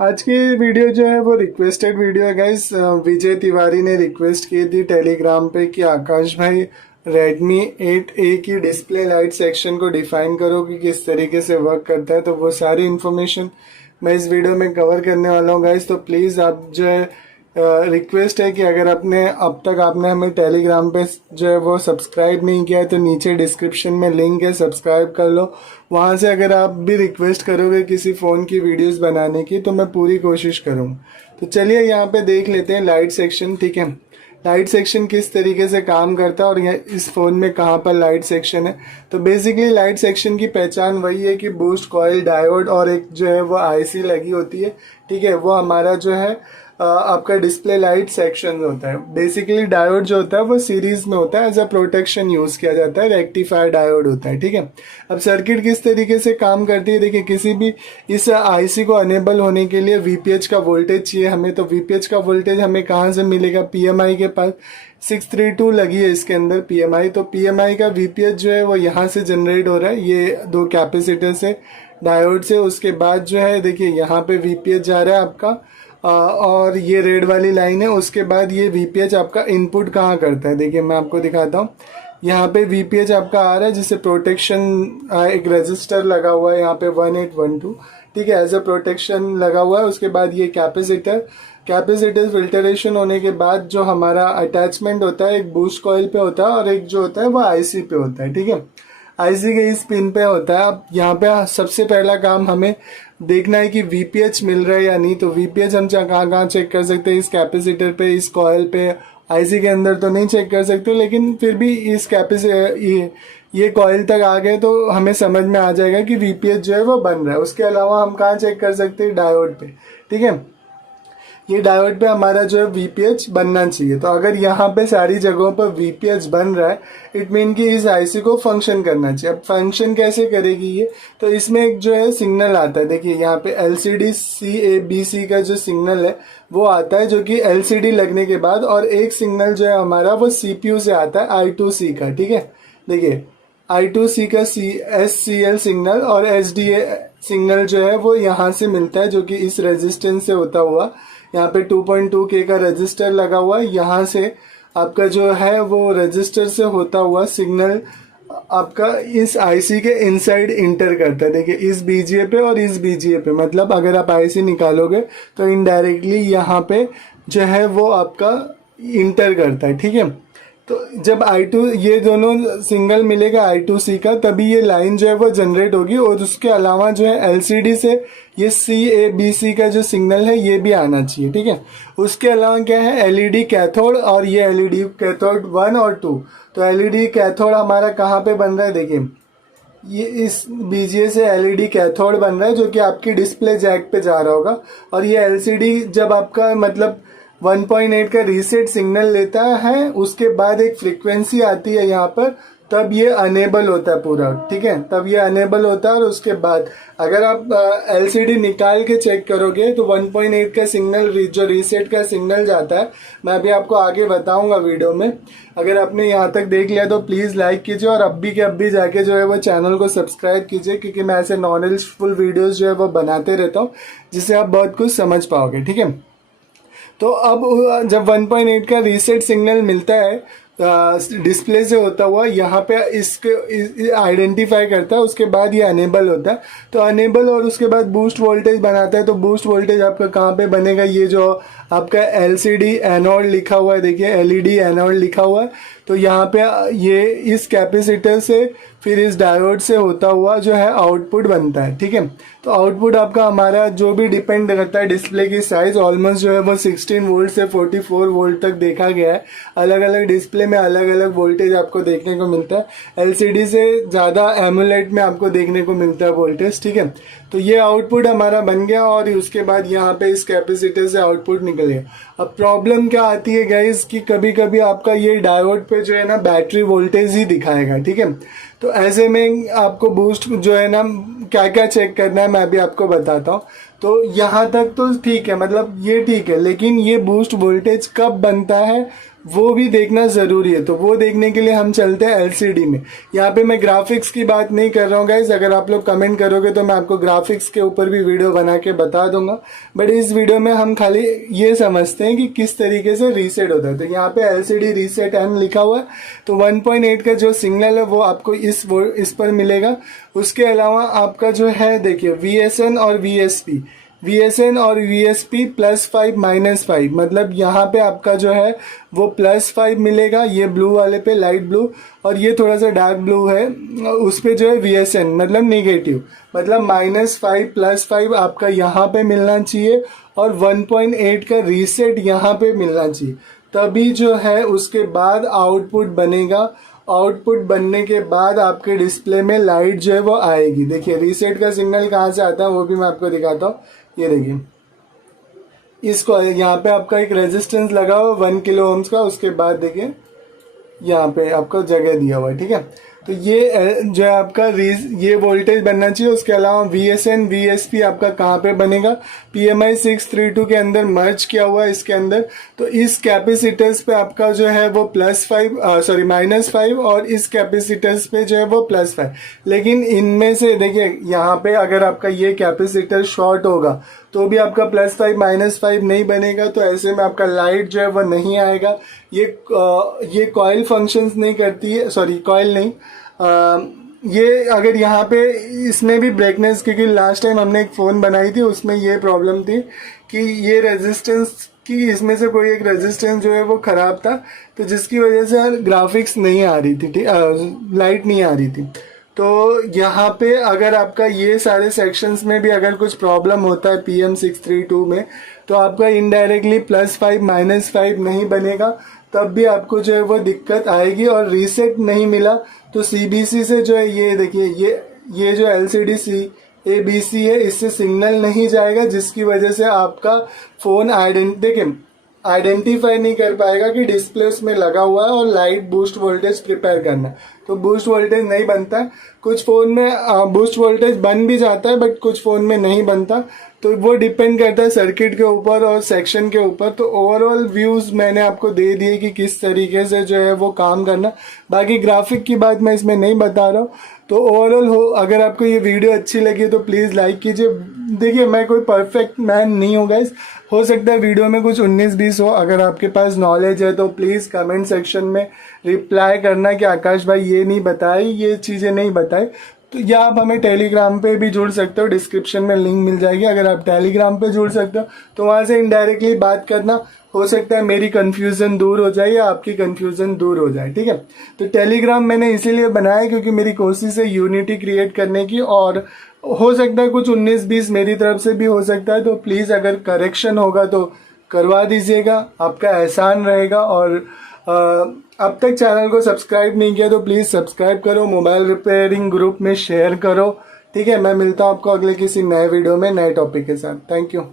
आज की वीडियो जो है वो रिक्वेस्टेड वीडियो है गाइस। विजय तिवारी ने रिक्वेस्ट की थी टेलीग्राम पे कि आकाश भाई Redmi 8A की डिस्प्ले लाइट सेक्शन को डिफाइन करो कि किस तरीके से वर्क करता है। तो वो सारी इन्फॉर्मेशन मैं इस वीडियो में कवर करने वाला हूँ गाइस। तो प्लीज़ आप जो है रिक्वेस्ट है कि अगर अब तक आपने हमें टेलीग्राम पे जो है वो सब्सक्राइब नहीं किया है तो नीचे डिस्क्रिप्शन में लिंक है, सब्सक्राइब कर लो। वहाँ से अगर आप भी रिक्वेस्ट करोगे किसी फ़ोन की वीडियोस बनाने की तो मैं पूरी कोशिश करूँगा। तो चलिए यहाँ पे देख लेते हैं लाइट सेक्शन। ठीक है, लाइट सेक्शन किस तरीके से काम करता है और ये इस फ़ोन में कहाँ पर लाइट सेक्शन है। तो बेसिकली लाइट सेक्शन की पहचान वही है कि बूस्ट कॉइल, डायोड और एक जो है वो आईसी लगी होती है। ठीक है, वो हमारा जो है आपका डिस्प्ले लाइट सेक्शन होता है। बेसिकली डायोड जो होता है वो सीरीज में होता है, एज अ प्रोटेक्शन यूज किया जाता है, रेक्टिफायर डायोड होता है। ठीक है, अब सर्किट किस तरीके से काम करती है देखिए। किसी भी इस आईसी को अनेबल होने के लिए वीपीएच का वोल्टेज चाहिए हमें। तो वीपीएच का वोल्टेज हमें कहाँ से मिलेगा? पीएमआई के पास 632 लगी है इसके अंदर पीएमआई। तो पीएमआई का वीपीएच जो है वो यहाँ से जनरेट हो रहा है, ये दो कैपेसिटर से, डायोड से। उसके बाद जो है देखिए यहाँ पे वीपीएच जा रहा है आपका और ये रेड वाली लाइन है। उसके बाद ये वीपीएच आपका इनपुट कहाँ करता है, देखिए मैं आपको दिखाता हूँ। यहाँ पे वीपीएच आपका आ रहा है जिसे प्रोटेक्शन, एक रेजिस्टर लगा हुआ है यहाँ पे 1812। ठीक है, एज अ प्रोटेक्शन लगा हुआ है। उसके बाद ये कैपेसिटर फिल्टरेशन होने के बाद जो हमारा अटैचमेंट होता है एक बूस्ट कॉइल पे होता है और एक जो होता है वो आईसी पे होता है। ठीक है, आईसी के इस पिन पे होता है। अब यहाँ पे सबसे पहला काम हमें देखना है कि वीपीएच मिल रहा है या नहीं। तो वीपीएच हम कहाँ चेक कर सकते हैं? इस कैपेसिटर पे, इस कॉइल पे। आईसी के अंदर तो नहीं चेक कर सकते, लेकिन फिर भी इस ये कॉइल तक आ गए तो हमें समझ में आ जाएगा कि वीपीएच जो है वो बन रहा है। उसके अलावा हम कहाँ चेक कर सकते हैं? डायोड पे। ठीक है, ये डायोड पे हमारा जो है वीपीएच बनना चाहिए। तो अगर यहाँ पे सारी जगहों पर वीपीएच बन रहा है, इट मीन कि इस आईसी को फंक्शन करना चाहिए। अब फंक्शन कैसे करेगी ये? तो इसमें एक जो है सिग्नल आता है, देखिए यहाँ पे LCD CABC का जो सिग्नल है वो आता है, जो कि LCD लगने के बाद, और एक सिग्नल जो है हमारा वो CPU से आता है I2C का। ठीक है, देखिए I2C का SCL सिग्नल और SDA सिग्नल जो है वो यहाँ से मिलता है, जो कि इस रेजिस्टेंस से होता हुआ, यहाँ पे 2.2K का रजिस्टर लगा हुआ है। यहाँ से आपका जो है वो रजिस्टर से होता हुआ सिग्नल आपका इस आईसी के इनसाइड इंटर करता है। देखिए इस बीजीए पे और इस बीजीए पे, मतलब अगर आप आईसी निकालोगे तो इनडायरेक्टली यहाँ पे जो है वो आपका इंटर करता है। ठीक है, तो जब I2 ये दोनों सिंगल मिलेगा I2C का, तभी ये लाइन जो है वो जनरेट होगी। और उसके अलावा जो है LCD से ये CABC का जो सिग्नल है ये भी आना चाहिए। ठीक है, उसके अलावा क्या है? LED कैथोड, और ये LED कैथोड 1 और 2। तो LED कैथोड हमारा कहाँ पे बन रहा है? देखिए ये इस बीजीए से LED कैथोड बन रहा है, जो कि आपकी डिस्प्ले जैक पे जा रहा होगा। और ये LCD जब आपका मतलब 1.8 का रीसेट सिग्नल लेता है, उसके बाद एक फ्रीक्वेंसी आती है यहाँ पर, तब ये अनेबल होता है पूरा। ठीक है, तब ये अनेबल होता है। और उसके बाद अगर आप LCD निकाल के चेक करोगे तो 1.8 का सिग्नल, जो रीसेट का सिग्नल जाता है, मैं अभी आपको आगे बताऊंगा वीडियो में। अगर आपने यहाँ तक देख लिया तो प्लीज़ लाइक कीजिए और अभी के अभी जाके जो है वो चैनल को सब्सक्राइब कीजिए, क्योंकि मैं ऐसे नॉलेजफुल वीडियोज़ जो है वो बनाते रहता हूँ, जिससे आप बहुत कुछ समझ पाओगे। ठीक है, तो अब जब 1.8 का रीसेट सिग्नल मिलता है डिस्प्ले से होता हुआ, यहाँ पे इसके आइडेंटिफाई करता है। उसके बाद ये अनेबल होता है। तो अनेबल और उसके बाद बूस्ट वोल्टेज बनाता है। तो बूस्ट वोल्टेज आपका कहाँ पे बनेगा? ये जो आपका LCD एनोड लिखा हुआ है, देखिए LED एनोड लिखा हुआ है। तो यहाँ पे ये इस कैपेसिटर से फिर इस डायोड से होता हुआ जो है आउटपुट बनता है। ठीक है, तो आउटपुट आपका हमारा जो भी डिपेंड करता है डिस्प्ले की साइज, ऑलमोस्ट जो है वो 16 वोल्ट से 44 वोल्ट तक देखा गया है। अलग अलग डिस्प्ले में अलग अलग वोल्टेज आपको देखने को मिलता है। LCD से ज़्यादा एमुलेट में आपको देखने को मिलता है वोल्टेज। ठीक है, तो ये आउटपुट हमारा बन गया और उसके बाद यहाँ पे इस कैपेसिटर से आउटपुट निकल गया। अब प्रॉब्लम क्या आती है गाइस कि कभी कभी आपका ये डायोड पे जो है ना बैटरी वोल्टेज ही दिखाएगा। ठीक है, तो ऐसे में आपको बूस्ट जो है ना क्या क्या चेक करना है मैं अभी आपको बताता हूँ। तो यहाँ तक तो ठीक है, मतलब ये ठीक है, लेकिन ये बूस्ट वोल्टेज कब बनता है वो भी देखना ज़रूरी है। तो वो देखने के लिए हम चलते हैं एलसीडी में। यहाँ पे मैं ग्राफिक्स की बात नहीं कर रहा हूँ गाइज, अगर आप लोग कमेंट करोगे तो मैं आपको ग्राफिक्स के ऊपर भी वीडियो बना के बता दूंगा, बट इस वीडियो में हम खाली ये समझते हैं कि किस तरीके से रीसेट होता है। तो यहाँ पे एलसीडी रीसेट एन लिखा हुआ है, तो 1.8 का जो सिग्नल है वो आपको इस पर मिलेगा। उसके अलावा आपका जो है देखिए VSN और VSP, VSN और VSP +5 -5, मतलब यहाँ पे आपका जो है वो +5 मिलेगा, ये ब्लू वाले पे लाइट ब्लू, और ये थोड़ा सा डार्क ब्लू है उस पे जो है VSN मतलब नेगेटिव, मतलब -5 +5 आपका यहाँ पे मिलना चाहिए, और 1.8 का रीसेट यहाँ पे मिलना चाहिए, तभी जो है उसके बाद आउटपुट बनेगा। आउटपुट बनने के बाद आपके डिस्प्ले में लाइट जो है वो आएगी। देखिए रीसेट का सिग्नल कहाँ से आता है वो भी मैं आपको दिखाता हूँ। ये देखिए, इसको यहाँ पे आपका एक रेजिस्टेंस लगा हुआ 1 किलो ओम्स का, उसके बाद देखिए यहाँ पे आपको जगह दिया हुआ है, ठीक है। तो ये जो है आपका ये वोल्टेज बनना चाहिए। उसके अलावा VSN VSP आपका कहाँ पे बनेगा, PMI 632 के अंदर मर्ज किया हुआ है इसके अंदर। तो इस कैपेसिटर्स पे आपका जो है वो -5 और इस कैपेसिटर्स पे जो है वो +5। लेकिन इनमें से देखिए यहाँ पे अगर आपका ये कैपेसिटर शॉर्ट होगा तो भी आपका +5 -5 नहीं बनेगा, तो ऐसे में आपका लाइट जो है वो नहीं आएगा। ये कॉइल फंक्शंस नहीं करती है, सॉरी कॉइल नहीं, ये अगर यहाँ पे इसमें भी ब्राइटनेस, क्योंकि लास्ट टाइम हमने एक फ़ोन बनाई थी उसमें ये प्रॉब्लम थी कि ये रेजिस्टेंस की इसमें से कोई एक रेजिस्टेंस जो है वो ख़राब था, तो जिसकी वजह से ग्राफिक्स नहीं आ रही थी, लाइट नहीं आ रही थी। तो यहाँ पे अगर आपका ये सारे सेक्शंस में भी अगर कुछ प्रॉब्लम होता है PM632 में, तो आपका इनडायरेक्टली +5 -5 नहीं बनेगा, तब भी आपको जो है वो दिक्कत आएगी। और रीसेट नहीं मिला तो CBC से जो है ये देखिए ये जो LCD ABC है इससे सिग्नल नहीं जाएगा, जिसकी वजह से आपका फ़ोन आइडेंटिफाई नहीं कर पाएगा कि डिस्प्ले उसमें लगा हुआ है और लाइट बूस्ट वोल्टेज प्रिपेयर करना, तो बूस्ट वोल्टेज नहीं बनता है। कुछ फ़ोन में बूस्ट वोल्टेज बन भी जाता है बट कुछ फ़ोन में नहीं बनता, तो वो डिपेंड करता है सर्किट के ऊपर और सेक्शन के ऊपर। तो ओवरऑल व्यूज़ मैंने आपको दे दिए कि किस तरीके से जो है वो काम करना, बाकी ग्राफिक की बात मैं इसमें नहीं बता रहा हूँ। तो ओवरऑल अगर आपको ये वीडियो अच्छी लगी तो प्लीज़ लाइक कीजिए। देखिए मैं कोई परफेक्ट मैन नहीं हूँ गाइस, हो सकता है वीडियो में कुछ 19-20 हो, अगर आपके पास नॉलेज है तो प्लीज़ कमेंट सेक्शन में रिप्लाई करना कि आकाश भाई ये नहीं बताई, ये चीज़ें नहीं बताई। तो या आप हमें टेलीग्राम पे भी जुड़ सकते हो, डिस्क्रिप्शन में लिंक मिल जाएगी। अगर आप टेलीग्राम पे जुड़ सकते हो तो वहाँ से इनडायरेक्टली बात करना, हो सकता है मेरी कन्फ्यूज़न दूर हो जाए या आपकी कन्फ्यूज़न दूर हो जाए, ठीक है। तो टेलीग्राम मैंने इसीलिए बनाया क्योंकि मेरी कोशिश है यूनिटी क्रिएट करने की, और हो सकता है कुछ 19-20 मेरी तरफ से भी हो सकता है, तो प्लीज़ अगर करेक्शन होगा तो करवा दीजिएगा, आपका एहसान रहेगा। और अब तक चैनल को सब्सक्राइब नहीं किया तो प्लीज़ सब्सक्राइब करो, मोबाइल रिपेयरिंग ग्रुप में शेयर करो, ठीक है। मैं मिलता हूँ आपको अगले किसी नए वीडियो में नए टॉपिक के साथ। Thank you.